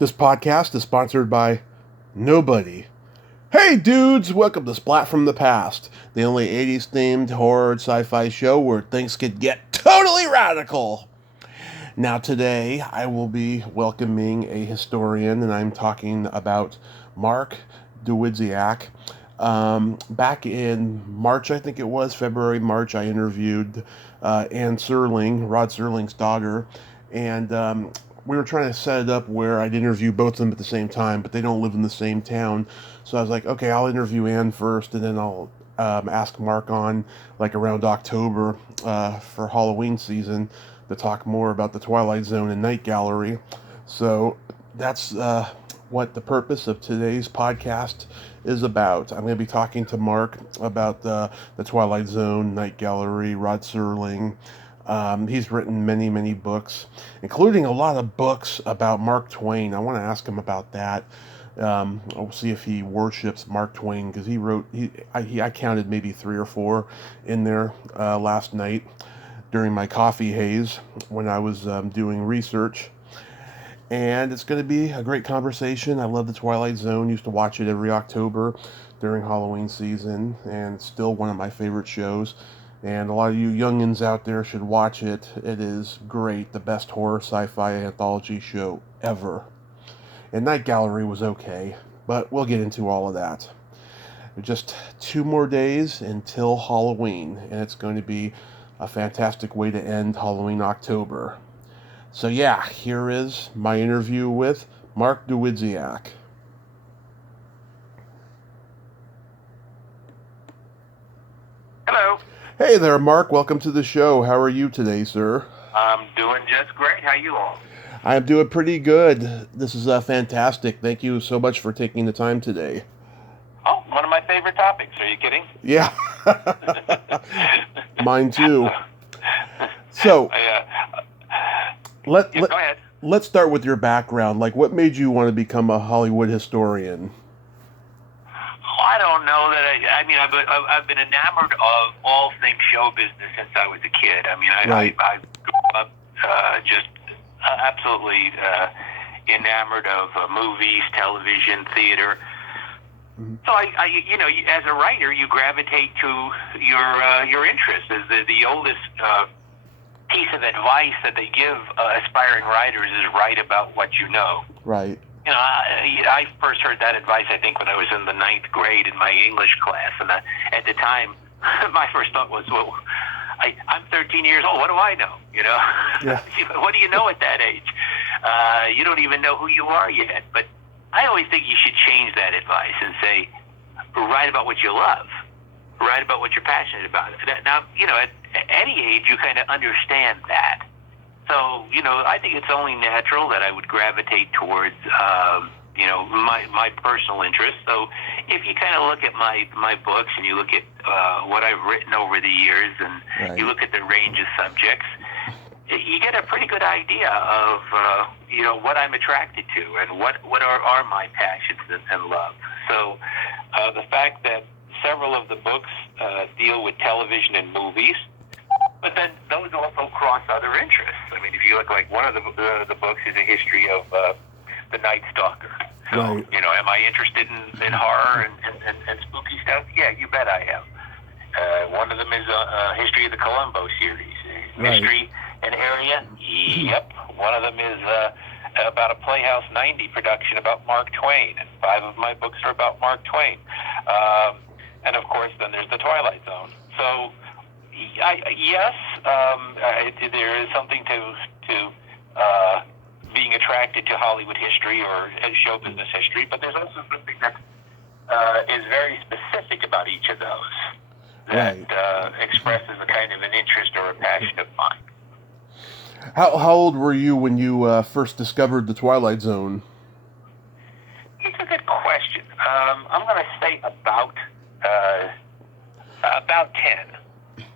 This podcast is sponsored by nobody. Hey dudes, welcome to Splat from the Past, the only 80s themed horror sci-fi show where things could get totally radical. Now today I will be welcoming a historian, and I'm talking about Mark Dawidziak. Back in March, I think it was, February, March, I interviewed Anne Serling, Rod Serling's daughter, and we were trying to set it up where I'd interview both of them at the same time, but they don't live in the same town. So I was like, okay, I'll interview Anne first, and then I'll ask Mark on like around October for Halloween season to talk more about the Twilight Zone and Night Gallery. So that's what the purpose of today's podcast is about. I'm going to be talking to Mark about the Twilight Zone, Night Gallery, Rod Serling. He's written many, many books, including a lot of books about Mark Twain. I want to ask him about that. I'll see if he worships Mark Twain, because I counted maybe 3 or 4 in there last night during my coffee haze when I was doing research. And it's going to be a great conversation. I love the Twilight Zone. Used to watch it every October during Halloween season, and it's still one of my favorite shows. And a lot of you youngins out there should watch it. It is great. The best horror sci-fi anthology show ever. And Night Gallery was okay, but we'll get into all of that. Just 2 more days until Halloween, and it's going to be a fantastic way to end Halloween October. So yeah, here is my interview with Mark Dawidziak. Hello. Hey there, Mark. Welcome to the show. How are you today, sir? I'm doing just great. How you all? I'm doing pretty good. This is fantastic. Thank you so much for taking the time today. Oh, one of my favorite topics. Are you kidding? Yeah. Mine too. So, go ahead. Let's start with your background. Like, what made you want to become a Hollywood historian? I don't know that. I've been enamored of all things show business since I was a kid. I grew up just absolutely enamored of movies, television, theater. Mm-hmm. So as a writer, you gravitate to your interests. As the oldest piece of advice that they give aspiring writers is write about what you know. Right. I first heard that advice, I think, when I was in the 9th grade in my English class. And at the time, my first thought was, well, I'm 13 years old. What do I know? Yeah. What do you know at that age? You don't even know who you are yet. But I always think you should change that advice and say, write about what you love. Write about what you're passionate about. Now, at any age, you kind of understand that. So, I think it's only natural that I would gravitate towards, my personal interests. So if you kind of look at my books and you look at what I've written over the years and Right. You look at the range of subjects, you get a pretty good idea of, what I'm attracted to and what are my passions and love. So the fact that several of the books deal with television and movies, but then those also cross other interests. I mean, if you look, like one of the books is a history of the Night Stalker. So, Right. Am I interested in horror and spooky stuff? Yeah, you bet I am. One of them is a history of the Columbo series. Right. Mystery and area? Yep. One of them is about a Playhouse 90 production about Mark Twain, and 5 of my books are about Mark Twain. And of course, then there's the Twilight Zone. So, yes, there is something to being attracted to Hollywood history or show business history, but there's also something that is very specific about each of those that expresses a kind of an interest or a passion of mine. How old were you when you first discovered the Twilight Zone? It's a good question. I'm going to say about 10.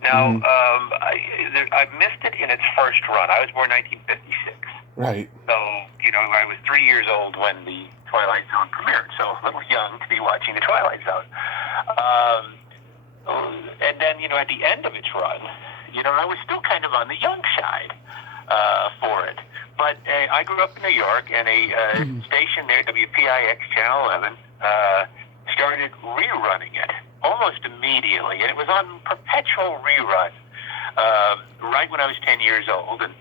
Now, I missed it in its first run. I was born 1956. Right. So, I was 3 years old when the Twilight Zone premiered, so a little young to be watching the Twilight Zone. And then, at the end of its run, I was still kind of on the young side for it. But I grew up in New York, and a station there, WPIX Channel 11, started rerunning it almost immediately, and it was on perpetual rerun right when I was 10 years old, and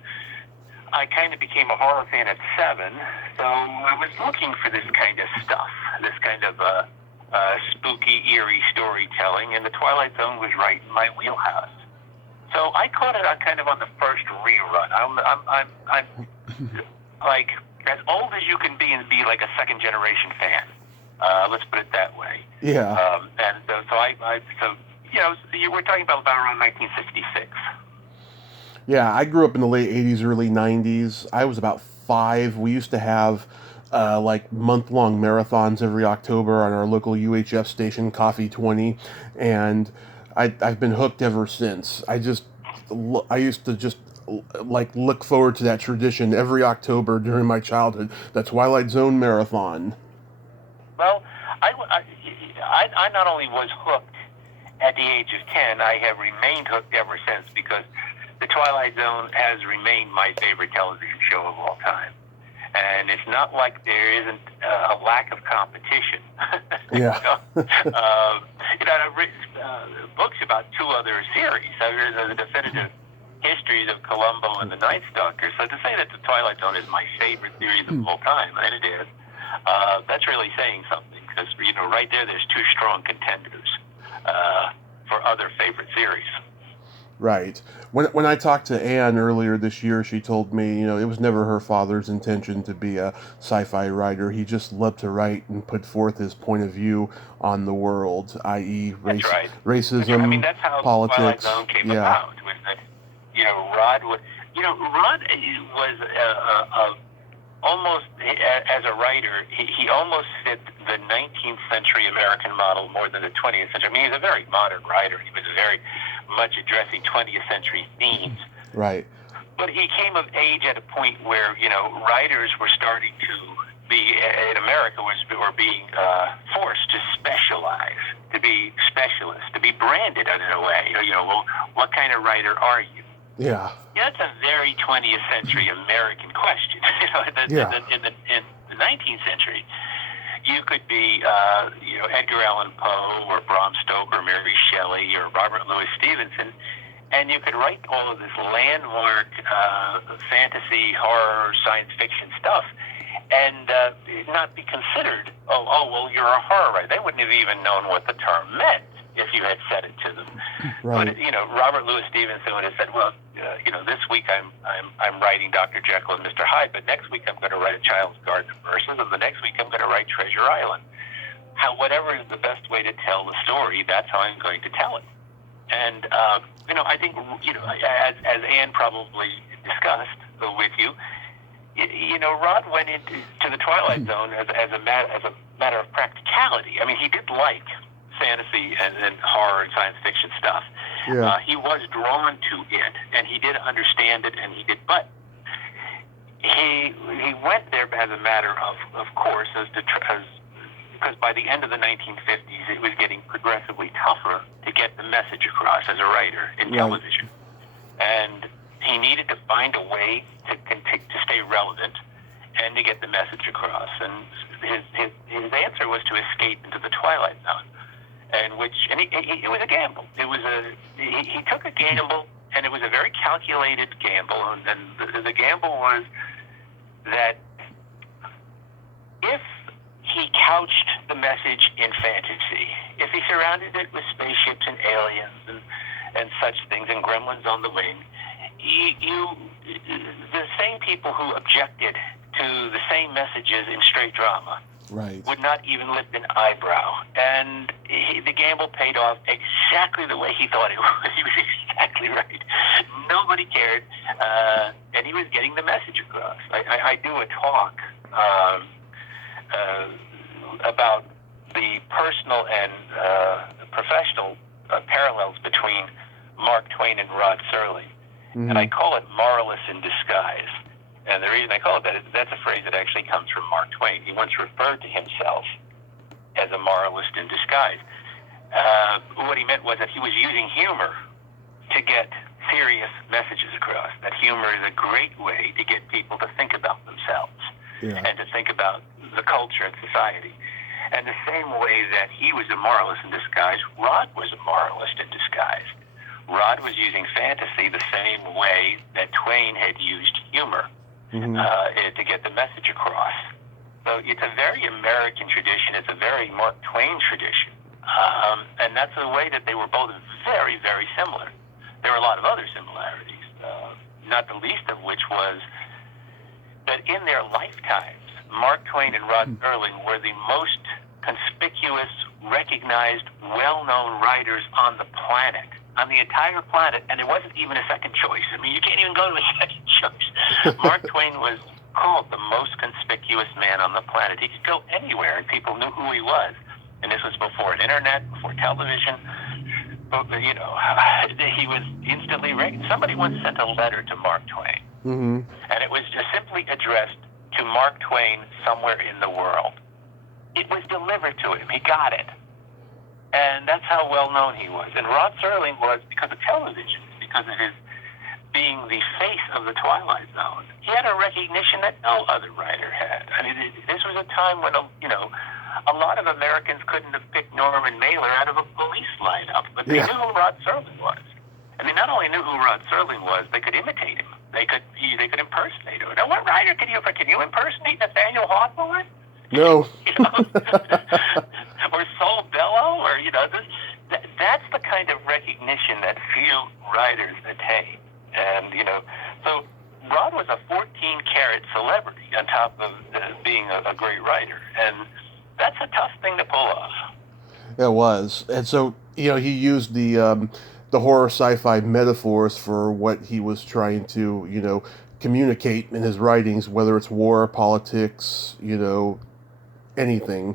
I kind of became a horror fan at 7, so I was looking for this kind of stuff, this kind of spooky, eerie storytelling, and the Twilight Zone was right in my wheelhouse. So I caught it kind of on the first rerun. I'm like as old as you can be and be like a second generation fan. Let's put it that way. Yeah. And so you were talking about around 1966. Yeah, I grew up in the late 80s, early 90s. I was about 5. We used to have like month-long marathons every October on our local UHF station, Coffee 20, and I've been hooked ever since. I used to just like look forward to that tradition every October during my childhood, the Twilight Zone marathon. Well, I not only was hooked at the age of 10, I have remained hooked ever since, because the Twilight Zone has remained my favorite television show of all time. And it's not like there isn't a lack of competition. Yeah. I've written books about 2 other series. I've written the definitive histories of Columbo and the Night Stalker. So to say that the Twilight Zone is my favorite series of all time, and it is, that's really saying something. Because, right there's 2 strong contenders for other favorite series. Right. When I talked to Anne earlier this year, she told me, it was never her father's intention to be a sci-fi writer. He just loved to write and put forth his point of view on the world, i.e. Racism, that's how politics. Twilight Zone came about. Was that, Rod was almost, as a writer, he almost fit the 19th century American model more than the 20th century. I mean, he's a very modern writer. He was very much addressing 20th century themes. Right. But he came of age at a point where, writers were starting to be, in America, were being forced to specialize, to be specialists, to be branded in a way. Well, what kind of writer are you? Yeah. That's a very 20th century American question. In the 19th century, you could be, Edgar Allan Poe or Bram Stoker, Mary Shelley, or Robert Louis Stevenson, and you could write all of this landmark fantasy, horror, science fiction stuff, and not be considered, well, you're a horror writer. They wouldn't have even known what the term meant if you had said it to them. Right. But Robert Louis Stevenson would have said, well, this week I'm writing Dr. Jekyll and Mr. Hyde, but next week I'm going to write A Child's Garden of Verses, and the next week I'm going to write Treasure Island. Whatever is the best way to tell the story, that's how I'm going to tell it. And I think as Anne probably discussed with you, Rod went into the Twilight Zone as a matter of practicality. I mean, he did like fantasy and horror and science fiction stuff. Yeah. He was drawn to it, and he did understand it, and he did. But he went there as a matter of course, because by the end of the 1950s, it was getting progressively tougher to get the message across as a writer in television, and he needed to find a way to stay relevant and to get the message across. And his answer was to escape into the Twilight Zone. And it was a gamble. He took a gamble, and it was a very calculated gamble. And the gamble was that if he couched the message in fantasy, if he surrounded it with spaceships and aliens and such things, and gremlins on the wing, the same people who objected to the same messages in straight drama would not even lift an eyebrow. And the gamble paid off exactly the way he thought it was. He was exactly right. Nobody cared, and he was getting the message across. I do a talk about the personal and professional parallels between Mark Twain and Rod Serling. Mm-hmm. And I call it moralists in disguise. And the reason I call it that is that's a phrase that actually comes from Mark Twain. He once referred to himself as a moralist in disguise. What he meant was that he was using humor to get serious messages across, that humor is a great way to get people to think about themselves and to think about the culture and society. And the same way that he was a moralist in disguise, Rod was a moralist in disguise. Rod was using fantasy the same way that Twain had used humor to get the message across. So it's a very American tradition. It's a very Mark Twain tradition. And that's a way that they were both very, very similar. There were a lot of other similarities, not the least of which was that in their lifetimes, Mark Twain and Rod Serling were the most conspicuous, recognized, well-known writers on the planet, on the entire planet, and there wasn't even a second choice. I mean, you can't even go to a second choice. Mark Twain was called the most conspicuous man on the planet. He could go anywhere, and people knew who he was. And this was before an internet, before television. You know, he was instantly recognized. Somebody once sent a letter to Mark Twain, and it was just simply addressed to Mark Twain somewhere in the world. It was delivered to him. He got it. And that's how well known he was. And Rod Serling was because of television, because of his being the face of the Twilight Zone. He had a recognition that no other writer had. I mean, this was a time when, you know, a lot of Americans couldn't have picked Norman Mailer out of a police lineup, but they knew who Rod Serling was. And they not only knew who Rod Serling was, they could imitate him. They could impersonate him. Now, what writer can you impersonate Nathaniel Hawthorne? No. You know, or Saul Bellow, or, you know, that's the kind of recognition that few writers attain. And, you know, so Rod was a 14-carat celebrity on top of being a great writer. And that's a tough thing to pull off. It was. And so, you know, he used the horror sci-fi metaphors for what he was trying to, you know, communicate in his writings, whether it's war, politics, you know, anything,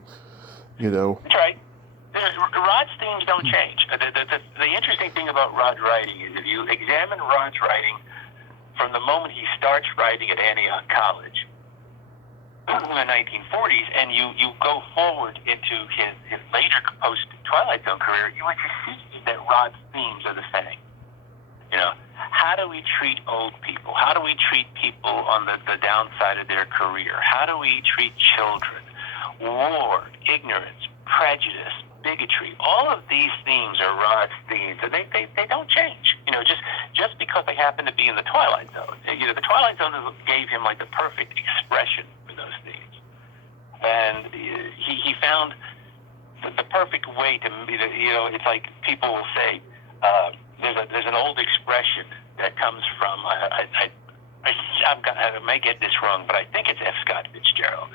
you know. That's right. Rod's themes don't change. The interesting thing about Rod's writing is if you examine Rod's writing from the moment he starts writing at Antioch College in the 1940s, and you go forward into his later post-Twilight Zone career, you would just see that Rod's themes are the same. You know, how do we treat old people? How do we treat people on the downside of their career? How do we treat children? War, ignorance, prejudice, bigotry, all of these themes are Rod's themes, and they don't change. You know, just because they happen to be in the Twilight Zone. You know, the Twilight Zone gave him like the perfect expression for those themes, and he found the perfect way to, you know, it's like people will say, there's an old expression that comes from I may get this wrong, but I think it's F. Scott Fitzgerald,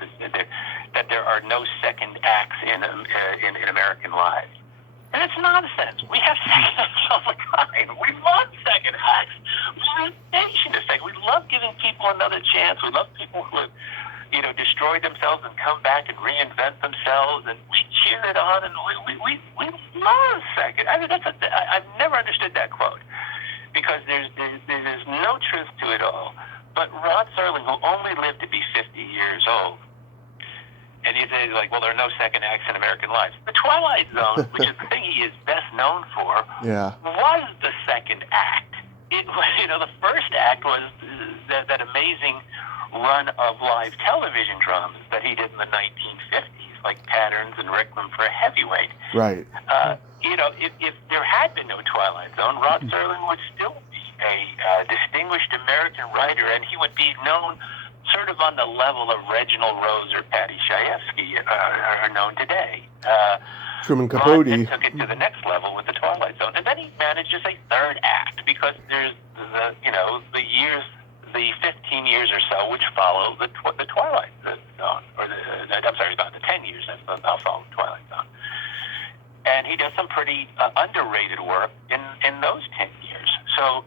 that there are no second acts in American lives. And it's nonsense. We have second acts all the time. We love second acts. We're a nation of second. We love giving people another chance. We love people who, you know, destroy themselves and come back and reinvent themselves, and we cheer it on, and we love second. I mean, I've never understood that quote, because there's no truth to it all. But Rod Serling, who only lived to be 50 years old, and he's like, well, there are no second acts in American lives. The Twilight Zone, which is the thing he is best known for, was the second act. It was, you know, the first act was that amazing run of live television dramas that he did in the 1950s, like Patterns and Requiem for a Heavyweight. Right. You know, if there had been no Twilight Zone, Rod Serling would still be a distinguished American writer, and he would be known sort of on the level of Reginald Rose or Patty Chayefsky are known today. Truman Capote. Rod took it to the next level with the Twilight Zone, and then he manages a third act, because there's the 15 years or so which follow the Twilight Zone, or about the 10 years that follow the Twilight Zone. And he does some pretty underrated work in those 10 years. So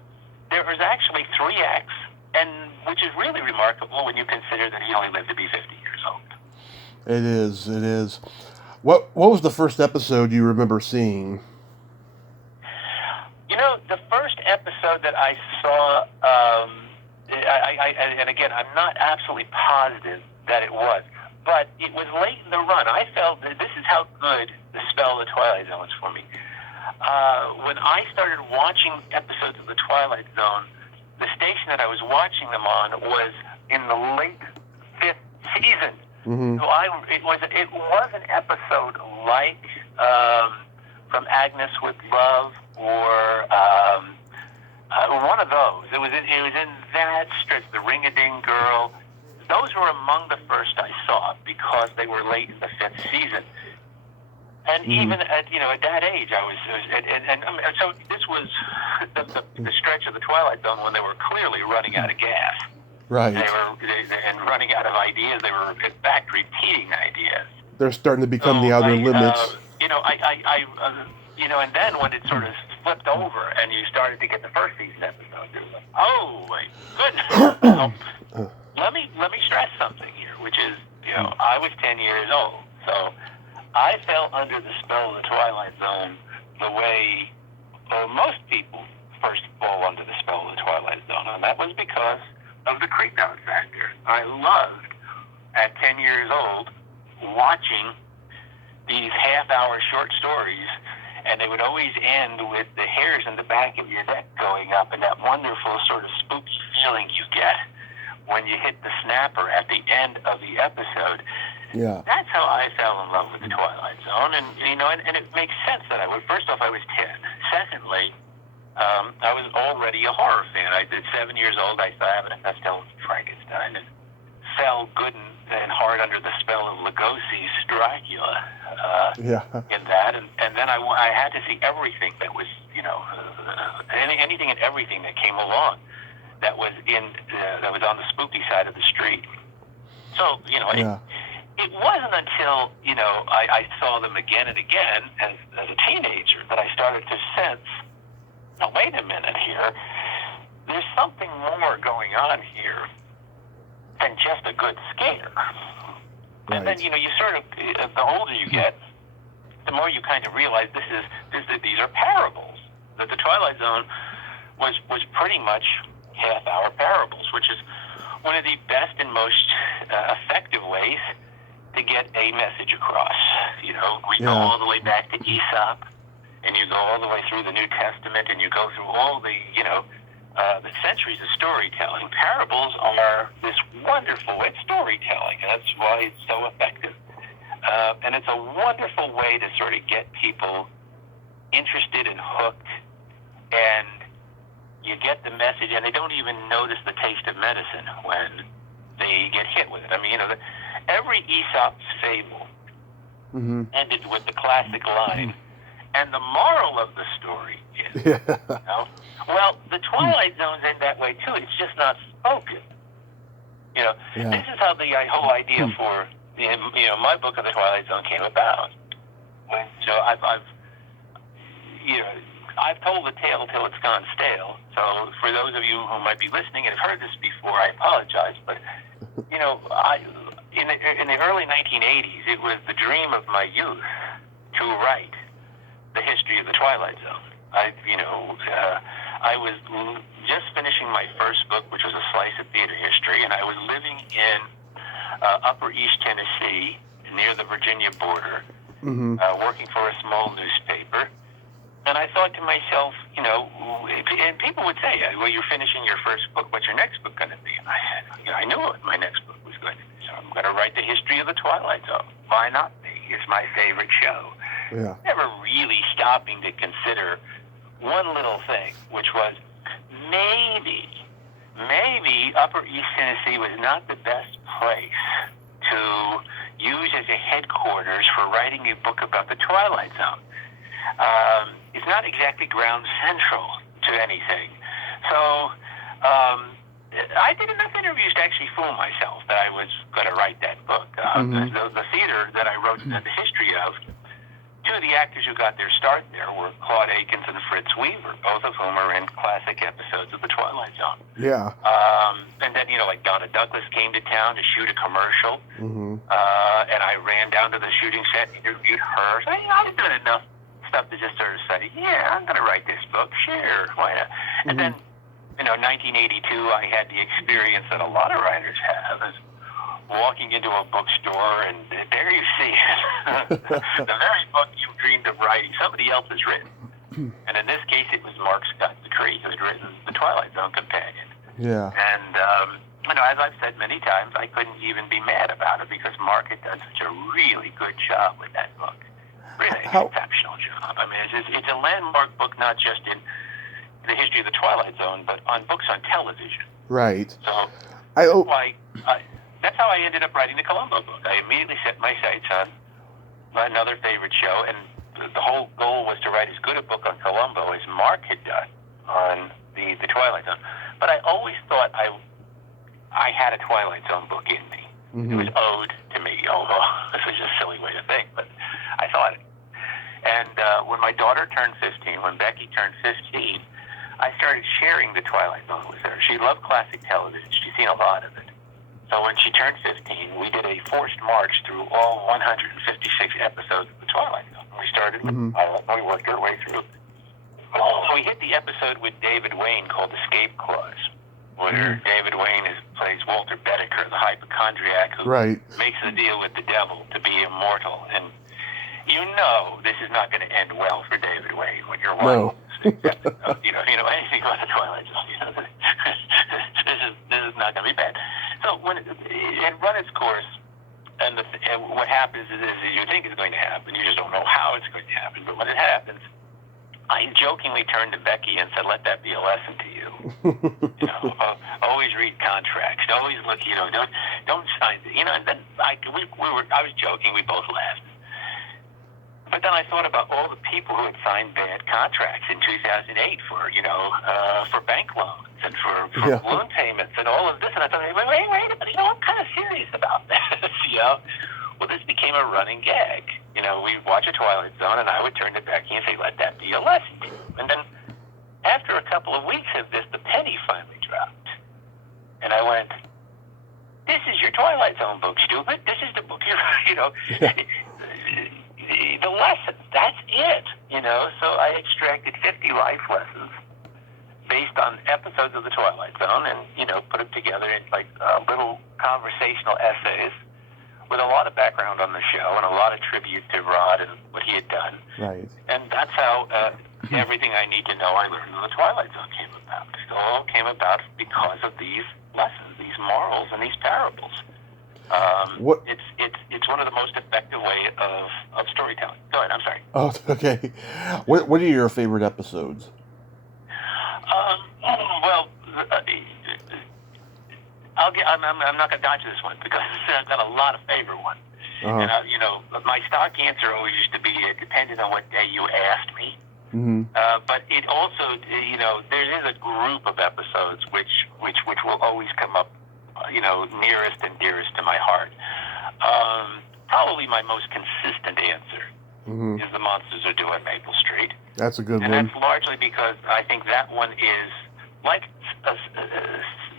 there was actually 3 acts, and which is really remarkable when you consider that he only lived to be 50 years old. It is. What was the first episode you remember seeing? You know, the first episode that I saw, and again, I'm not absolutely positive that it was, but it was late in the run. I felt that this is how good the spell of the Twilight Zone was for me. when I started watching episodes of The Twilight Zone, the station that I was watching them on was in the late 5th season. Mm-hmm. So it was an episode like From Agnes with Love or one of those. It was in that stretch. The Ring-a-Ding Girl. Those were among the first I saw because they were late in the 5th season. And even at that age, I was so this was the stretch of The Twilight Zone when they were clearly running out of gas. Right. And running out of ideas. They were in fact repeating ideas. They're starting to become the outer limits. And then when it sort of flipped over and you started to get the first season episode, it was like, oh my goodness. So, let me stress something here, which is, I was 10 years old, so I fell under the spell of The Twilight Zone the way most people first fall under the spell of The Twilight Zone, and that was because of the creep-out factor. I loved, at 10 years old, watching these half-hour short stories, and they would always end with the hairs in the back of your neck going up and that wonderful sort of spooky feeling you get when you hit the snapper at the end of the episode. Yeah. That's how I fell in love with The Twilight Zone, and it makes sense that I would. First off, I was 10. Secondly, I was already a horror fan. I did 7 years old. I saw Abbott and Costello and Frankenstein, and fell good and hard under the spell of Lugosi's Dracula. In that, and then I had to see everything that was, anything and everything that came along that was that was on the spooky side of the street. So, it wasn't until, I saw them again and again as a teenager that I started to sense, now wait a minute here, there's something more going on here than just a good scare. Right. And then, you sort of, the older you get, the more you kind of realize these are parables. That The Twilight Zone was pretty much half-hour parables, which is one of the best and most effective ways to get a message across. We go all the way back to Aesop, and you go all the way through the New Testament, and you go through all the centuries of storytelling. Parables are this wonderful way of storytelling, and that's why it's so effective. And it's a wonderful way to sort of get people interested and hooked, and you get the message, and they don't even notice the taste of medicine when they get hit with it. I mean, every Aesop's fable ended with the classic line, and the moral of the story is, well, The Twilight Zone's in that way too. It's just not spoken. This is how the whole idea for my book of The Twilight Zone came about. I've told the tale till it's gone stale. So for those of you who might be listening and have heard this before, I apologize. But in the early 1980s, it was the dream of my youth to write the history of The Twilight Zone. I was just finishing my first book, which was a slice of theater history, and I was living in Upper East Tennessee, near the Virginia border, working for a small newspaper. And I thought to myself, and people would say, well, you're finishing your first book. What's your next book going to be? And I said, I knew what my next book was going to be. So I'm going to write the history of The Twilight Zone. Why not me? It's my favorite show. Yeah. Never really stopping to consider one little thing, which was maybe Upper East Tennessee was not the best place to use as a headquarters for writing a book about The Twilight Zone. It's not exactly ground central to anything. So I did enough interviews to actually fool myself that I was going to write that book. The theater that I wrote the history of, two of the actors who got their start there were Claude Aikens and Fritz, both of whom are in classic episodes of The Twilight Zone. Yeah. And then, like Donna Douglas came to town to shoot a commercial, and I ran down to the shooting set, interviewed her. So, I've done enough stuff to just sort of say, I'm going to write this book, sure, why not? And then, 1982, I had the experience that a lot of writers have, is walking into a bookstore, and there you see it. The very book you dreamed of writing, somebody else has written. And in this case, it was Mark Scott McCree who had written the Twilight Zone companion. Yeah. And, as I've said many times, I couldn't even be mad about it because Mark had done such a really good job with that book. Really exceptional job. I mean, it's a landmark book, not just in the history of the Twilight Zone, but on books on television. Right. So that's how I ended up writing the Columbo book. I immediately set my sights on another favorite show, and the whole goal was to write as good a book on Columbo as Mark had done on the Twilight Zone. But I always thought I had a Twilight Zone book in me. Mm-hmm. It was owed to me, although this is just a silly way to think, but I thought it. And when my daughter turned 15, when Becky turned 15, I started sharing the Twilight Zone with her. She loved classic television. She'd seen a lot of it. So when she turned 15, we did a forced march through all 156 episodes of the Twilight Zone. We started with the pilot, and we worked our way through. We hit the episode with David Wayne called Escape Clause, where David Wayne plays Walter Bedecker, the hypochondriac who makes the deal with the devil to be immortal. And this is not going to end well for David Wayne when you're watching this episode. You know anything about the Twilight Zone. This is not going to be bad. So when it had run its course, and what happens is you think it's going to happen, you just don't know how it's going to happen. But when it happens, I jokingly turned to Becky and said, "Let that be a lesson to you. Always read contracts. Always look. Don't sign. And then I was joking. We both laughed. But then I thought about all the people who had signed bad contracts in 2008 for bank loans and for loan payments and all of this. And I thought, wait a minute, I'm kind of serious about this, Well, this became a running gag. We'd watch a Twilight Zone, and I would turn to Becky and say, "Let that be a lesson." And then after a couple of weeks of this, the penny finally dropped. And I went, "This is your Twilight Zone book, stupid. This is the book the lessons, that's it, So I extracted 50 life lessons based on episodes of the Twilight Zone and, put them together in little conversational essays with a lot of background on the show and a lot of tribute to Rod and what he had done. Right. And that's how everything I need to know I learned in the Twilight Zone came about. It all came about because of these lessons, these morals, and these parables. It's one of the most effective ways of storytelling. Go ahead, I'm sorry. Oh, okay. What are your favorite episodes? I'm not going to dodge this one because I've got a lot of favorite ones. And my stock answer always used to be it depended on what day you asked me. Mm-hmm. But it also, there is a group of episodes which will always come up, nearest and dearest to my heart. Probably my most consistent answer is The Monsters Are Due on Maple Street. That's a good one. And that's largely because I think that one is, like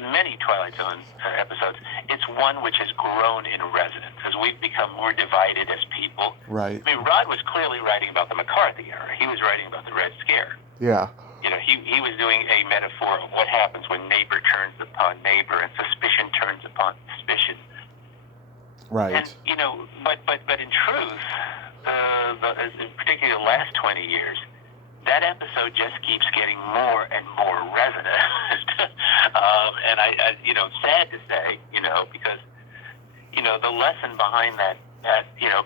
many Twilight Zone episodes, it's one which has grown in resonance as we've become more divided as people. Right. I mean, Rod was clearly writing about the McCarthy era. He was writing about the Red Scare. Yeah. He was doing a metaphor of what happens when neighbor turns upon neighbor and suspicion turns upon suspicion. Right. And, but in truth, particularly the last 20 years, that episode just keeps getting more and more resonant. And I sad to say, because, the lesson behind that,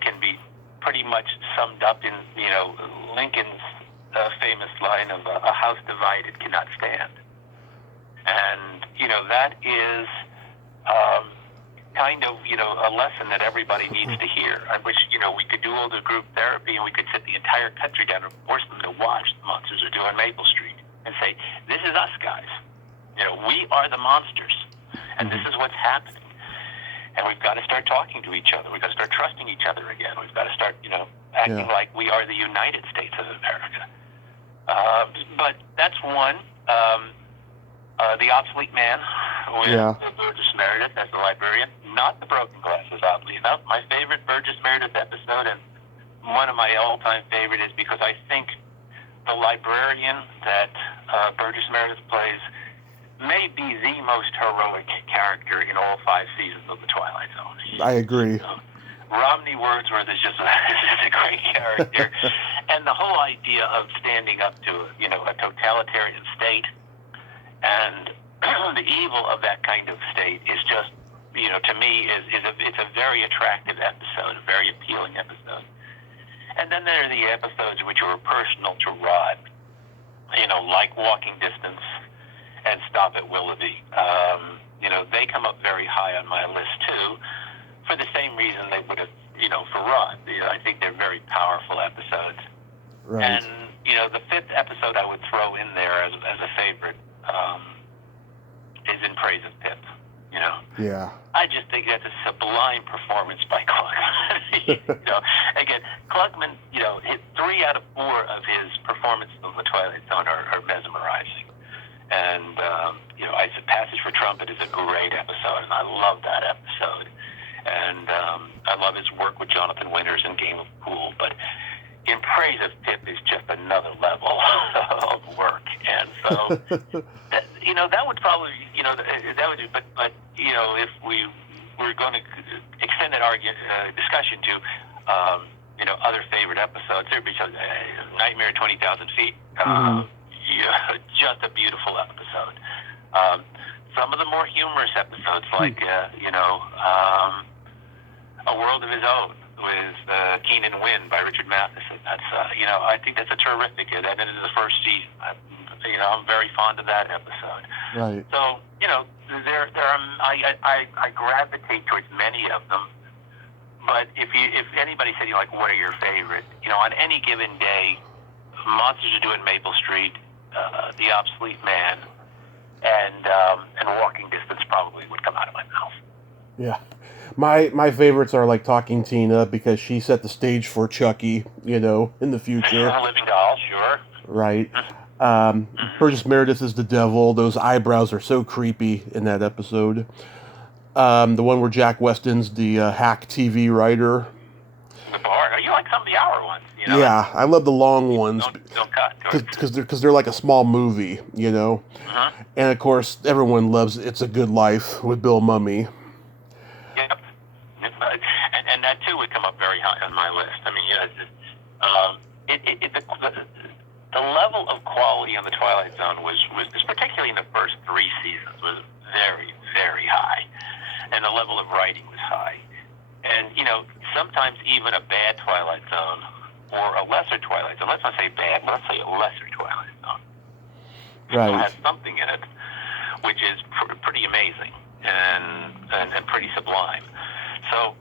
can be pretty much summed up in, Lincoln's famous line of a house divided cannot stand. And, that is kind of, a lesson that everybody needs to hear. I wish, we could do all the group therapy and we could sit the entire country down and force them to watch The Monsters Are Due on Maple Street and say, this is us, guys. We are the monsters, and this is what's happening. And we've got to start talking to each other. We've got to start trusting each other again. We've got to start, acting like we are the United States of America. But that's one. The Obsolete Man with Burgess Meredith as the librarian. Not the Broken Glasses, oddly enough. My favorite Burgess Meredith episode, and one of my all-time favorite, is because I think the librarian that Burgess Meredith plays may be the most heroic character in all 5 seasons of The Twilight Zone. I agree. Romney Wordsworth is just a great character, and the whole idea of standing up to a totalitarian state and the evil of that kind of state is just to me it's a very attractive episode, a very appealing episode. And then there are the episodes which are personal to Rod, like Walking Distance and Stop at Willoughby. They come up very high on my list too, for the same reason they would have, for Rod. I think they're very powerful episodes. Right. And, the fifth episode I would throw in there as a favorite is In Praise of Pip. Yeah. I just think that's a sublime performance by Klugman. Again, Klugman, hit 3 out of 4 of his performances on the Twilight Zone are mesmerizing. And, Passage for Trumpet is a great episode, and I love that episode. And I love his work with Jonathan Winters in Game of Pool. But In Praise of Pip is just another level of work. And so, that would probably, that would do. But if we were going to extend that discussion to, other favorite episodes, there'd be Nightmare at 20,000 Feet. Just a beautiful episode. Some of the more humorous episodes, like, A World of His Own with Keenan Wynn by Richard Matheson. That's, I think that's a terrific. That is the first season. I'm very fond of that episode. Right. So, there are, I gravitate towards many of them. But if anybody said, what are your favorite? On any given day, Monsters Are Due in Maple Street, The Obsolete Man, and Walking Distance probably would come out of my mouth. Yeah. My favorites are like Talking Tina, because she set the stage for Chucky, in the future. Living Doll, sure. Right. Burgess Meredith is the devil. Those eyebrows are so creepy in that episode. The one where Jack Weston's the hack TV writer. The bar. You like some of the hour ones, Yeah, I love the long ones. Don't cut. Because they're like a small movie, And of course, everyone loves It's a Good Life with Bill Mumy. Yep. And that too would come up very high on my list. I mean, the level of quality on the Twilight Zone was particularly in the first 3 seasons, was very, very high. And the level of writing was high. And, sometimes even a bad Twilight Zone or a lesser Twilight Zone, let's not say bad, let's say a lesser Twilight Zone, right, still has something in it which is pretty amazing and pretty sublime. So,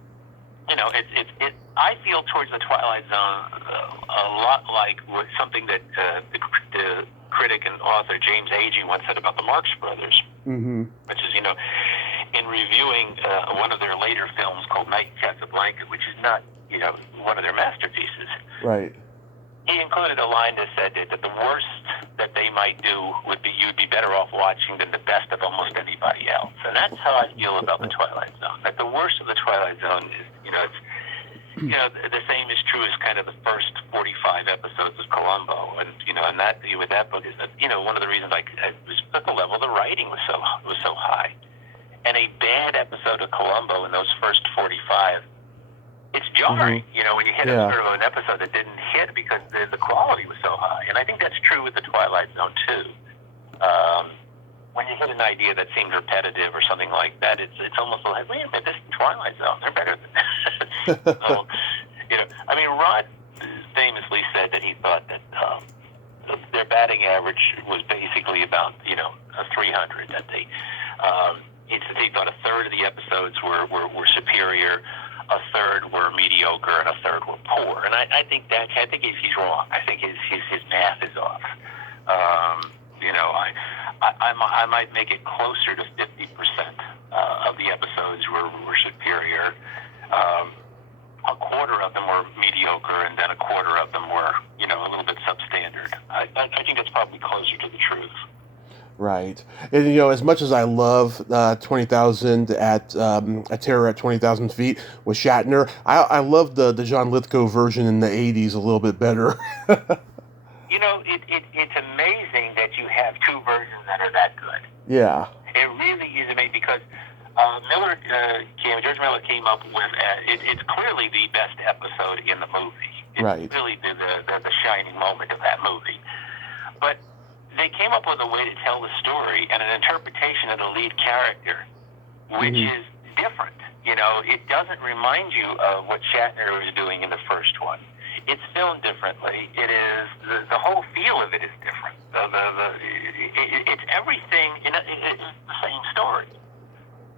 I feel towards the Twilight Zone a lot like something that the critic and author James Agee once said about the Marx Brothers, which is, in reviewing one of their later films called Night in Casablanca, which is not, one of their masterpieces. Right. He included a line that said that the worst that they might do would be you'd be better off watching than the best of almost anybody else. And that's how I feel about the Twilight Zone. That the worst of the Twilight Zone is, the same is true as kind of the first 45 episodes of Columbo. And, and that with that book is that, one of the reasons I was at the level the writing was so high. And a bad episode of Columbo in those first 45, it's jarring, when you hit a sort of an episode that didn't hit because the quality was so high. And I think that's true with the Twilight Zone, too. When you hit an idea that seems repetitive or something like that, it's almost like, wait a minute, this is Twilight Zone. They're better than that. So, Rod famously said that he thought that their batting average was basically about, a 300. That he thought a third of the episodes were superior, a third were mediocre, and a third were poor. And I think he's wrong. I think his math is off. I might make it closer to 50% of the episodes were superior. A quarter of them were mediocre, and then a quarter of them were, a little bit substandard. I think that's probably closer to the truth. Right. And, as much as I love 20,000 at A Terror at 20,000 Feet with Shatner, I love the John Lithgow version in the 80s a little bit better. It's amazing that you have 2 versions that are that good. Yeah. It really is amazing because Miller George Miller came up with, it's clearly the best episode in the movie. It's Right. really the shining moment of that movie. But they came up with a way to tell the story and an interpretation of the lead character, which is different. It doesn't remind you of what Shatner was doing in the first one. It's filmed differently. It is the whole feel of it is different. It's everything in the same story.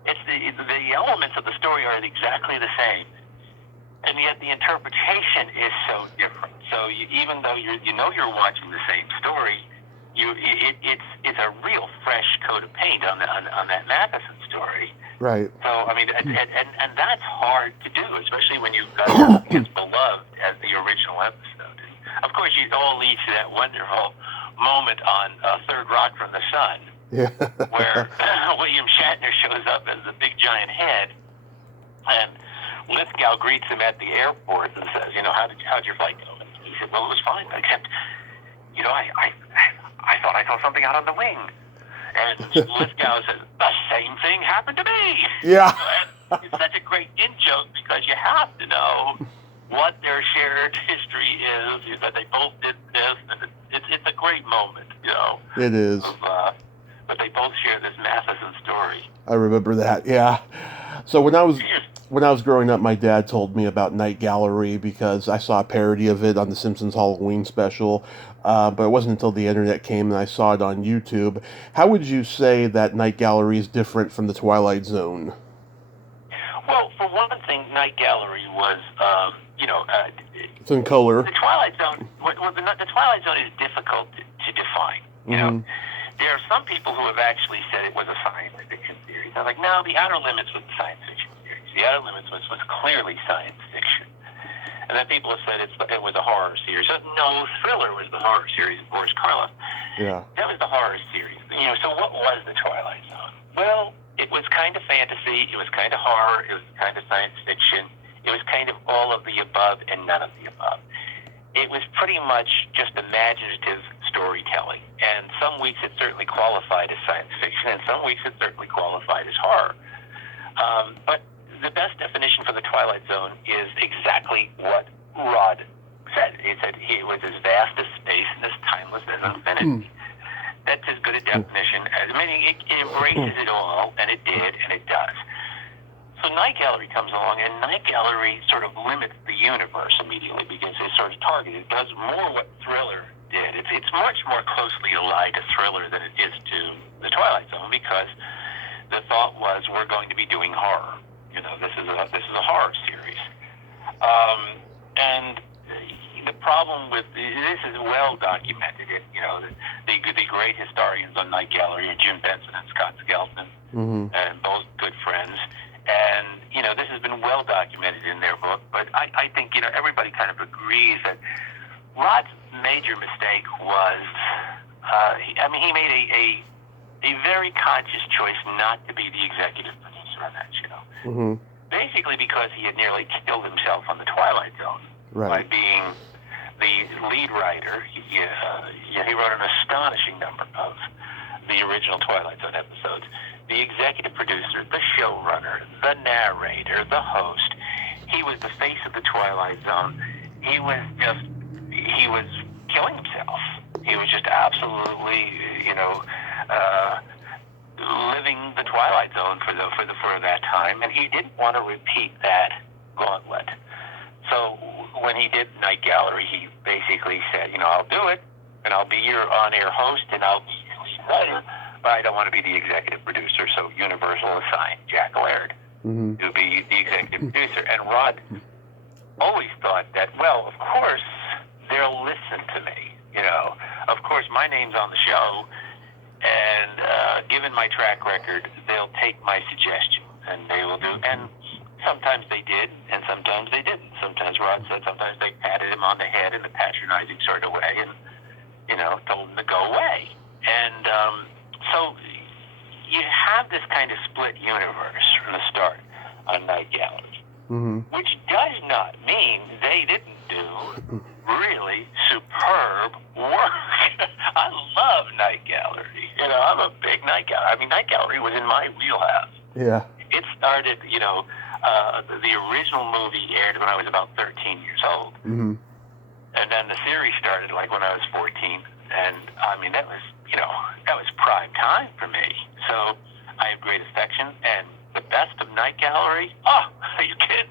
It's the elements of the story are exactly the same, and yet the interpretation is so different. So even though you're watching the same story, it's a real fresh coat of paint on that Matheson story. Right. So I mean, and that's hard to do, especially when you've got something as beloved as the original episode. And of course, it all leads to that wonderful moment on Third Rock from the Sun, Yeah. where William Shatner shows up as the big giant head, and Lithgow greets him at the airport and says, how'd your flight go? And he said, well, it was fine, except, I thought I saw something out on the wing. And Lithgow says, the same thing happened to me. Yeah. And it's such a great in-joke because you have to know what their shared history is, that they both did this, and it's a great moment, It is. But they both share this Matheson story. I remember that, yeah. So when I was growing up, my dad told me about Night Gallery because I saw a parody of it on the Simpsons Halloween special, but it wasn't until the internet came and I saw it on YouTube. How would you say that Night Gallery is different from the Twilight Zone? Well, for one thing, Night Gallery was, It's in color. The Twilight Zone. The Twilight Zone is difficult to define. There are some people who have actually said it was a science fiction series. They're like, no, The Outer Limits was a science fiction series. The Outer Limits was clearly science fiction. And then people have said it was a horror series. No, Thriller was the horror series of Boris Karloff. Yeah. That was the horror series. So what was the Twilight Zone? Well, it was kind of fantasy. It was kind of horror. It was kind of science fiction. It was kind of all of the above and none of the above. It was pretty much just imaginative storytelling. And some weeks it certainly qualified as science fiction, and some weeks it certainly qualified as horror. But the best definition for the Twilight Zone is exactly what Rod said. He said it was as vast as space and as timeless as infinity. That's as good a definition as, it embraces it all, and it did, and it does. So Night Gallery comes along, and Night Gallery sort of limits the universe immediately because it's sort of targeted. It does more what Thriller did. It's much more closely allied to Thriller than it is to the Twilight Zone because the thought was we're going to be doing horror. This is a horror series, and the problem with this is well documented. The great historians on Night Gallery are Jim Benson and Scott Skelton, and both good friends. And, this has been well documented in their book, but I think, everybody kind of agrees that Rod's major mistake was, he made a very conscious choice not to be the executive producer on that show. Basically because he had nearly killed himself on the Twilight Zone by being the lead writer. He wrote an astonishing number of the original Twilight Zone episodes. The executive producer, the showrunner, the narrator, the host. He was the face of the Twilight Zone. He was killing himself. He was just absolutely, living the Twilight Zone for that time, and he didn't want to repeat that gauntlet. So when he did Night Gallery, he basically said, I'll do it, and I'll be your on-air host, and I'll be your lead writer, but I don't want to be the executive producer, so Universal assigned Jack Laird to be the executive producer. And Rod always thought that, well, of course, they'll listen to me. Of course, my name's on the show, and given my track record, they'll take my suggestion, and they will do. And sometimes they did, and sometimes they didn't. Sometimes Rod said, sometimes they patted him on the head in a patronizing sort of way, and told him to go away. And so you have this kind of split universe from the start on Night Gallery, which does not mean they didn't do really superb work. I love Night Gallery. I'm a big Night Gallery. Night Gallery was in my wheelhouse. Yeah. It started, The original movie aired when I was about 13 years old. Mm-hmm. And then the series started like when I was 14. And I mean, that was prime time for me. So I have great affection. And the best of Night Gallery, oh, are you kidding?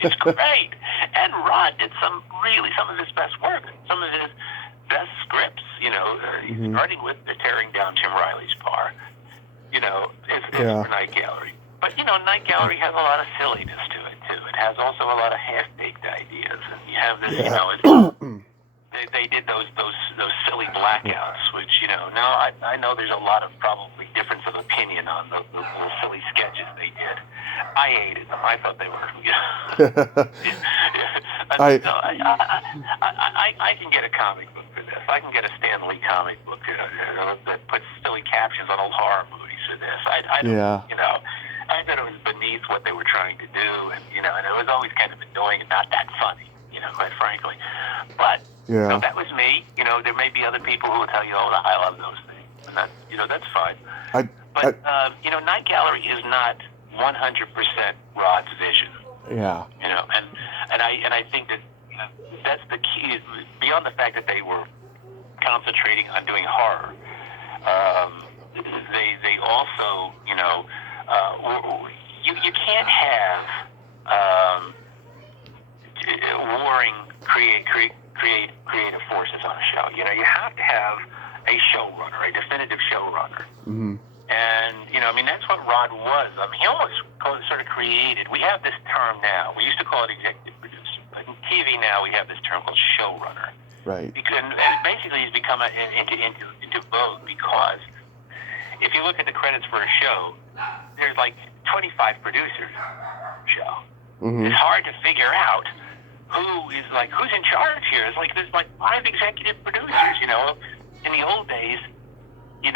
It's great. And Rod did some of his best work, some of his best scripts, starting with the tearing down Tim Riley's bar, is for Night Gallery. But, Night Gallery has a lot of silliness to it, too. It has also a lot of half-baked ideas. And you have this, they did those silly blackouts, which, now I know there's a lot of probably difference of opinion on the silly sketches they did. I hated them. I thought they were, I can get a comic book for this. I can get a Stan Lee comic book that puts silly captions on old horror movies for this. I thought it was beneath what they were trying to do, and it was always kind of annoying and not that funny, quite frankly. But that was me. There may be other people who will tell you, "Oh, I love those things," and that's fine. But Night Gallery is not 100% Rod's vision. Yeah. And I think that that's the key. Beyond the fact that they were concentrating on doing horror, they also, you can't have warring creative forces on a show. You have to have a showrunner, a definitive showrunner. Mm-hmm. And, that's what Rod was. He almost sort of created, we have this term now, we used to call it executive producer, but in TV now we have this term called showrunner. Right. And basically it's become into vogue because if you look at the credits for a show, there's like 25 producers on the show. Mm-hmm. It's hard to figure out who's in charge here. It's like there's like 5 executive producers, In the old days, you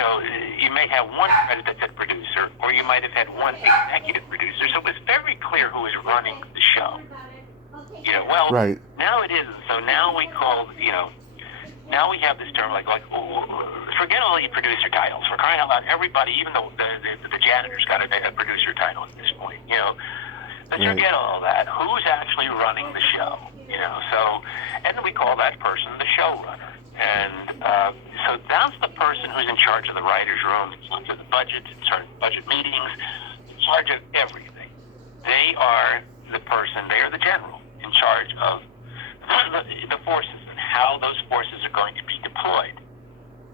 may have one credit that said producer, or you might have had one executive producer. So it was very clear who was running the show. Right. Now it isn't. So now we call, now we have this term forget all the producer titles. For crying out loud, everybody, even though the janitor's got a producer title at this point, let's forget all that. Who's actually running the show? So, and we call that person the showrunner. And so that's the person who's in charge of the writer's room, in charge of the budget, in charge of budget meetings, in charge of everything. They are the the general, in charge of the forces and how those forces are going to be deployed.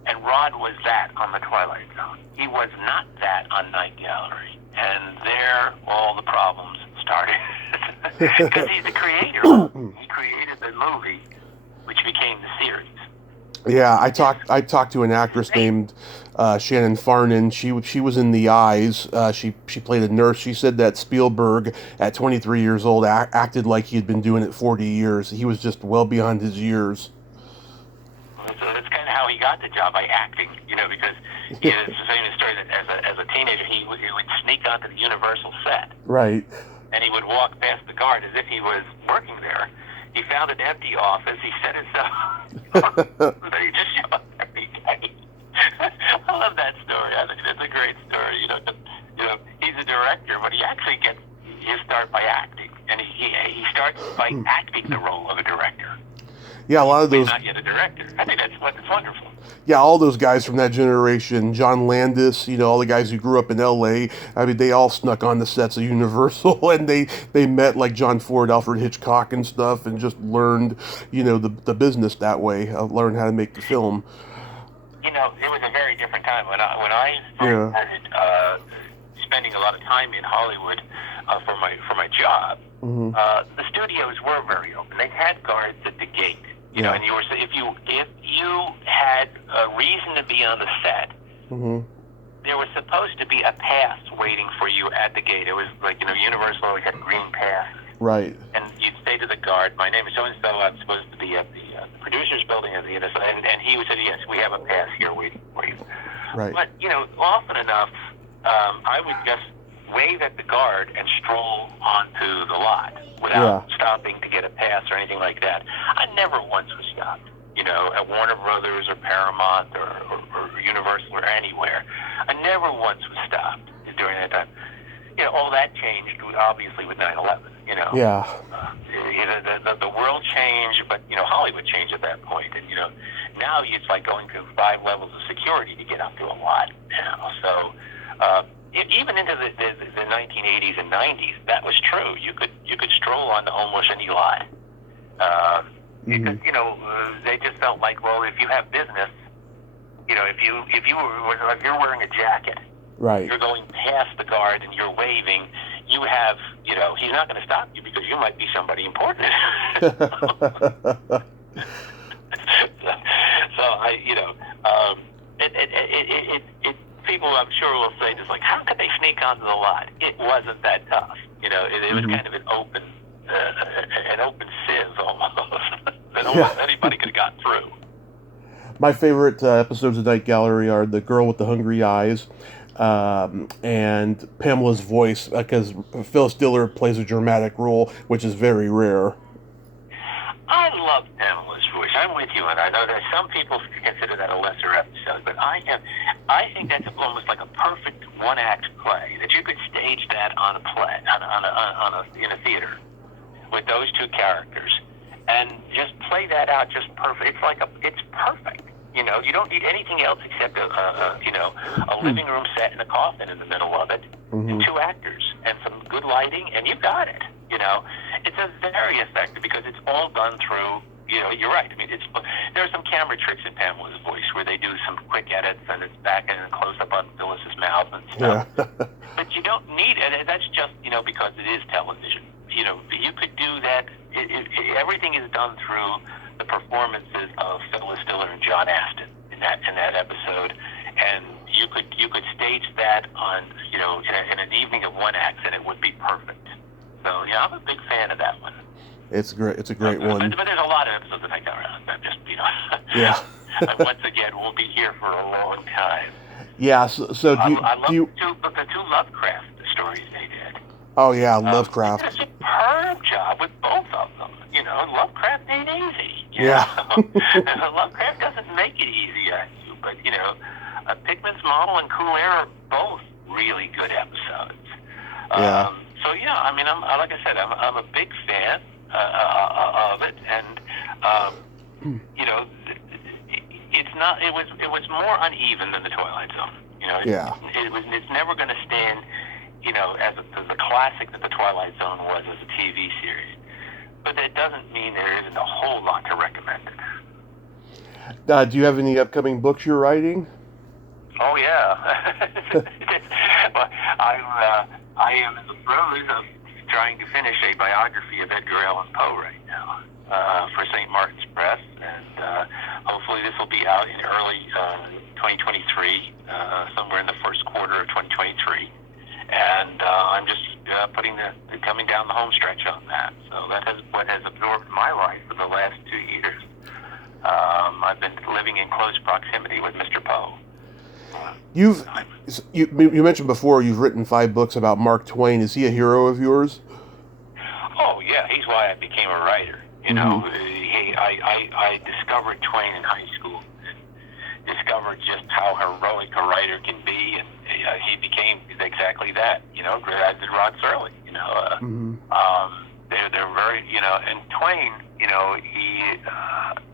And Rod was that on the Twilight Zone. He was not that on Night Gallery. And there all the problems started. Because he's the creator. He created the movie, which became the series. Yeah, I talked to an actress named Shannon Farnan. She was in The Eyes. She played a nurse. She said that Spielberg, at 23 years old, acted like he had been doing it 40 years. He was just well beyond his years. So that's kind of how he got the job, by acting, because it's the same story that as a teenager, he would sneak onto the Universal set. Right. And he would walk past the guard as if he was working there. He found an empty office. He set himself. He just showed up every day. I love that story. I think it's a great story. He's a director, but he actually gets his start by acting, and he starts by acting the role of a director. Yeah, a lot of those. He's not yet a director. I think that's wonderful. Yeah, all those guys from that generation, John Landis, all the guys who grew up in L.A., I mean, they all snuck on the sets of Universal, and they met like John Ford, Alfred Hitchcock and stuff, and just learned, the business that way, learned how to make the film. It was a very different time. When I started spending a lot of time in Hollywood for my job, the studios were very open. They had guards at the gate. And if you had a reason to be on the set, there was supposed to be a pass waiting for you at the gate. It was like, Universal always had green passes. Right. And you'd say to the guard, "My name is so-and-so, I'm supposed to be at the producer's building at the end," and he would say, "Yes, we have a pass here waiting for you." Right. But, often enough, I would just wave at the guard and stroll onto the lot without stopping to get a pass or anything like that. I never once was stopped, at Warner Brothers or Paramount or Universal or anywhere. I never once was stopped during that time. all that changed obviously with 9/11. Yeah. The world changed, but Hollywood changed at that point, and now it's like going through 5 levels of security to get up to a lot now. So even into the 1980s and 90s, that was true. You could stroll on the homeless any lot. Because they just felt like, well, if you have business, if you're wearing a jacket, right, you're going past the guard and you're waving, you have, he's not going to stop you because you might be somebody important. People I'm sure will say this, like, how could they sneak onto the lot? It wasn't that tough. It was kind of an open sieve almost. That almost anybody could have gotten through. My favorite episodes of Night Gallery are The Girl with the Hungry Eyes and Pamela's voice, because Phyllis Diller plays a dramatic role, which is very rare. I love Pamela's voice. I'm with you, and I know that some people consider that a lesser episode, but I think that's almost like a perfect one-act play, that you could stage that on a play, in a theater, with those 2 characters, and just play that out just perfect. It's perfect. You don't need anything else except a living room set and a coffin in the middle of it, and 2 actors, and some good lighting, and you got it. It's a very effective because it's all done through. You're right. I mean, there are some camera tricks in Pamela's voice where they do some quick edits, and it's back and close up on Phyllis's mouth and stuff. Yeah. But you don't need it. That's just because it is television. You could do that. Everything is done through the performances of Phyllis Diller and John Astin in that episode, and you could stage that on in an evening of one act, and it would be perfect. So I'm a big fan of that one. It's great. It's a great one. But there's a lot of episodes that I go around. Just Yeah. Once again, we'll be here for a long time. Yeah. So I love the 2 Lovecraft stories they did. Oh yeah, Lovecraft. They did a superb job with both of them. Lovecraft ain't easy. Yeah. Lovecraft doesn't make it easy on you, but Pickman's Model and Cool Air are both really good episodes. Yeah. So yeah, I mean, like I said, I'm a big fan of it, and it's not. It was more uneven than the Twilight Zone. It's never going to stand, as the classic that the Twilight Zone was as a TV series. But that doesn't mean there isn't a whole lot to recommend it. Do you have any upcoming books you're writing? Oh yeah. Well, I am in the throes of trying to finish a biography of Edgar Allan Poe right now for St. Martin's Press, and hopefully this will be out in early 2023, somewhere in the first quarter of 2023. And I'm just coming down the home stretch on that. So that has what has absorbed my life for the last 2 years. I've been living in close proximity with Mr. Poe. You mentioned before you've written 5 books about Mark Twain. Is he a hero of yours? Oh yeah, he's why I became a writer. I discovered Twain in high school and discovered just how heroic a writer can be, and he became exactly that. As did Rod Serling. They're very and Twain.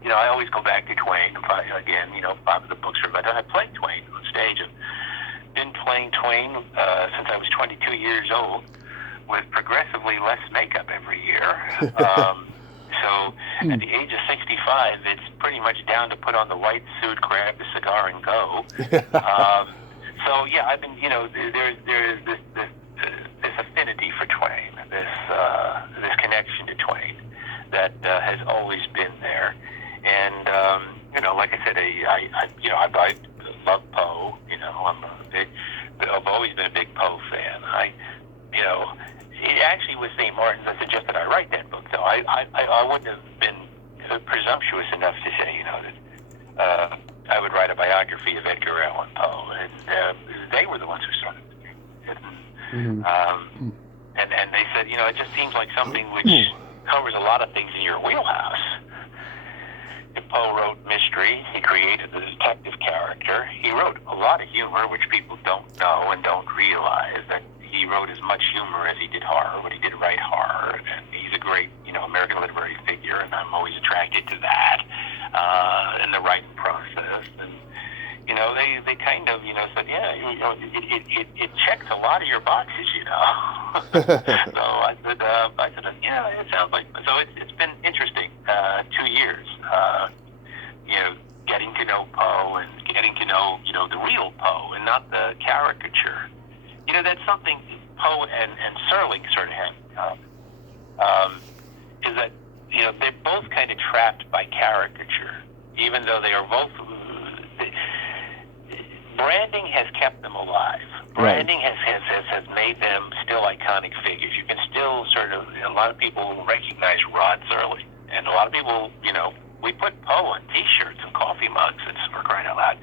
I always go back to Twain. Again, 5 of the books are about. I played Twain on stage. I've been playing Twain since I was 22 years old, with progressively less makeup every year. So at the age of 65, it's pretty much down to put on the white suit, grab the cigar, and go. So yeah, I've been. There's this affinity for Twain, this connection to Twain that has always been there. And like I said, I love Poe. I've always been a big Poe fan. It actually was St. Martin's that suggested I write that book. So I wouldn't have been presumptuous enough to say that I would write a biography of Edgar Allan Poe, and they were the ones who started it. And they said, it just seems like something which covers a lot of things in your wheelhouse. And Poe wrote mystery. He created the detective character. He wrote a lot of humor, which people don't know and don't realize, that he he wrote as much humor as he did horror, but he did write horror. And he's a great, American literary figure, and I'm always attracted to that in the writing process. And they kind of, said, yeah, it checks a lot of your boxes, So I said, yeah, it sounds like. So it's been interesting. 2 years, getting to know Poe and getting to know, the real Poe and not the caricature. That's something Poe and Serling sort of have. Is that, they're both kind of trapped by caricature, even though they are both. Branding has kept them alive. Branding has made them still iconic figures. You can still a lot of people recognize Rod Serling, and a lot of people, we put Poe on T-shirts and coffee mugs. It's for crying out loud.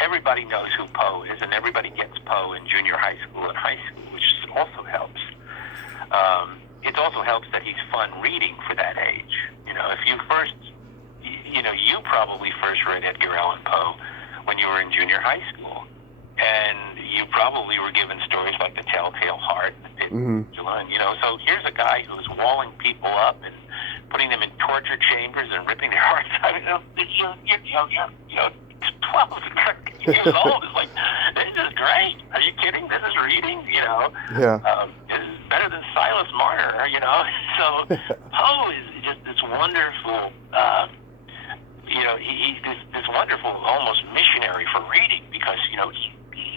Everybody knows who Poe is, and everybody gets Poe in junior high school and high school, which also helps. It also helps that he's fun reading for that age. If you first, you probably first read Edgar Allan Poe when you were in junior high school, and you probably were given stories like The Telltale Heart, and so here's a guy who's walling people up and putting them in torture chambers and ripping their hearts out. You're 12, 13 years old. It's like, this is great. Are you kidding? This is reading, Yeah. It's better than Silas Marner, So Poe is just this wonderful, he's this wonderful, almost missionary for reading because, he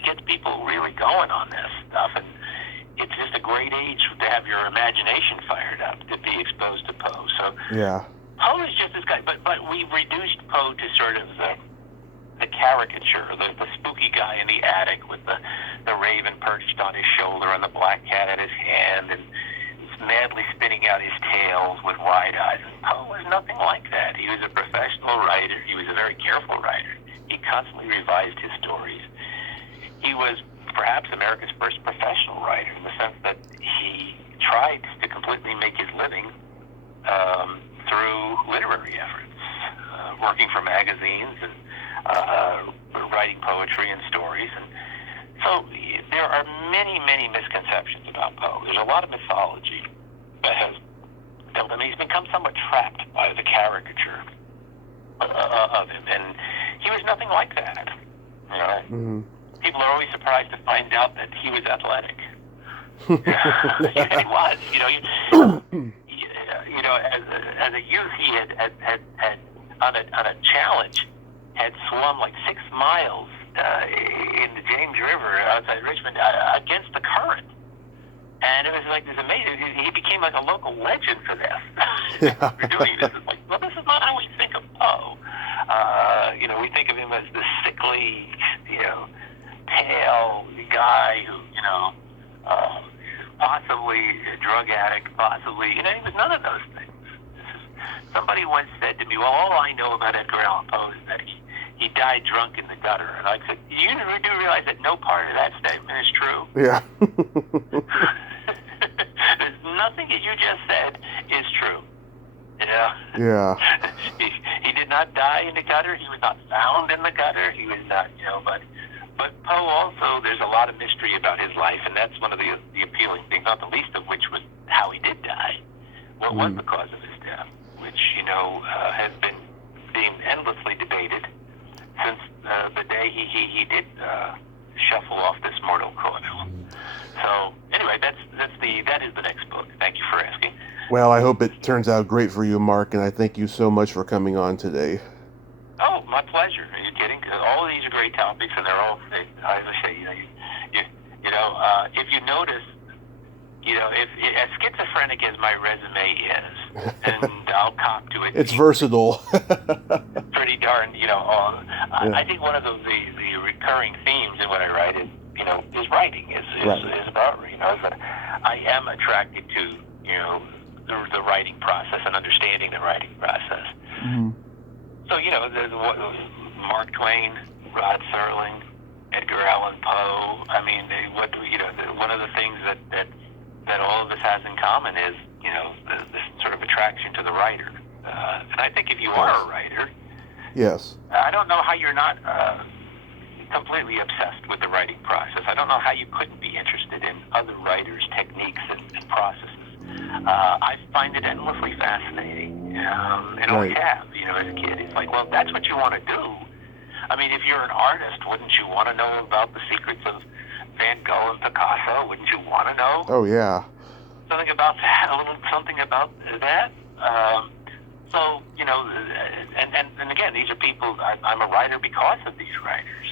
gets people really going on this stuff. And it's just a great age to have your imagination fired up, to be exposed to Poe. So yeah. Poe is just this guy, but we've reduced Poe to sort of the caricature, the spooky guy in the attic with the raven perched on his shoulder and the black cat at his hand and madly spinning out his tails with wide eyes. And Poe was nothing like that. He was a professional writer. He was a very careful writer. He constantly revised his stories. He was perhaps America's first professional writer in the sense that he tried to completely make his living through literary efforts, working for magazines and writing poetry and stories. And so there are many, many misconceptions about Poe. There's a lot of mythology that has built him. He's become somewhat trapped by the caricature of him, and he was nothing like that. Mm-hmm. People are always surprised to find out that he was athletic. He was. As a youth, he had on a challenge had swum like 6 miles in the James River outside Richmond against the current. And it was like this amazing. He became like a local legend for this. For doing this. It's like, well, this is not how we think of Poe. We think of him as the sickly, pale guy who, possibly a drug addict, possibly, he was none of those things. Somebody once said to me, well, all I know about Edgar Allan Poe is that he died drunk in the gutter. And I said, you do realize that no part of that statement is true? Yeah. There's nothing that you just said is true. Yeah. He did not die in the gutter. He was not found in the gutter. He was not, but Poe also, there's a lot of mystery about his life, and that's one of the appealing things, not the least of which was how he did die. What was the cause of his death, which, has been being endlessly debated since the day he did shuffle off this mortal coil. So anyway, that is the next book. Thank you for asking. Well, I hope it turns out great for you, Mark, and I thank you so much for coming on today. Oh, my pleasure. Are you kidding? All of these are great topics, and they're all, as I say, if you notice, if as schizophrenic as my resume is, and I'll cop to it. It's versatile. Pretty darn, I think one of the recurring themes in what I write is, is writing, is about, is that I am attracted to, the writing process and understanding the writing process. Mm-hmm. So, there's Mark Twain, Rod Serling, Edgar Allan Poe. I mean, one of the things that all of this has in common is, this sort of attraction to the writer. And I think if you are a writer, yes, I don't know how you're not completely obsessed with the writing process. I don't know how you couldn't be interested in other writers' techniques and processes. I find it endlessly fascinating, and always have, as a kid. It's like, well, that's what you want to do. I mean, if you're an artist, wouldn't you want to know about the secrets of Van Gogh and Picasso? Wouldn't you want to know? Oh, yeah. Something about that, a little something about that. So, and again, these are people, I'm a writer because of these writers.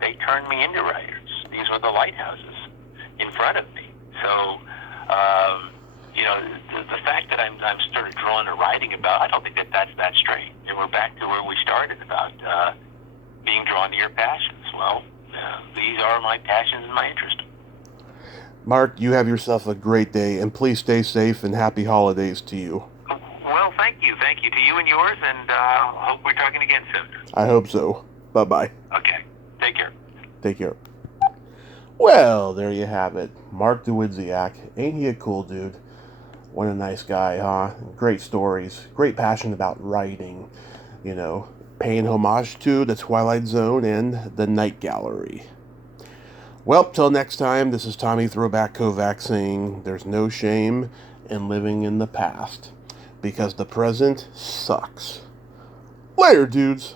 They turned me into writers. These were the lighthouses in front of me. So, the fact that I'm sort of drawn to writing about, I don't think that's that strange. And we're back to where we started about being drawn to your passions. Well, these are my passions and my interest. Mark, you have yourself a great day, and please stay safe and happy holidays to you. Well, thank you. Thank you to you and yours, and hope we're talking again soon. I hope so. Bye-bye. Okay. Take care. Take care. Well, there you have it. Mark Dawidziak. Ain't he a cool dude? What a nice guy, huh? Great stories. Great passion about writing. Paying homage to the Twilight Zone and the Night Gallery. Well, till next time, this is Tommy Throwback Kovac saying there's no shame in living in the past, because the present sucks. Later, dudes.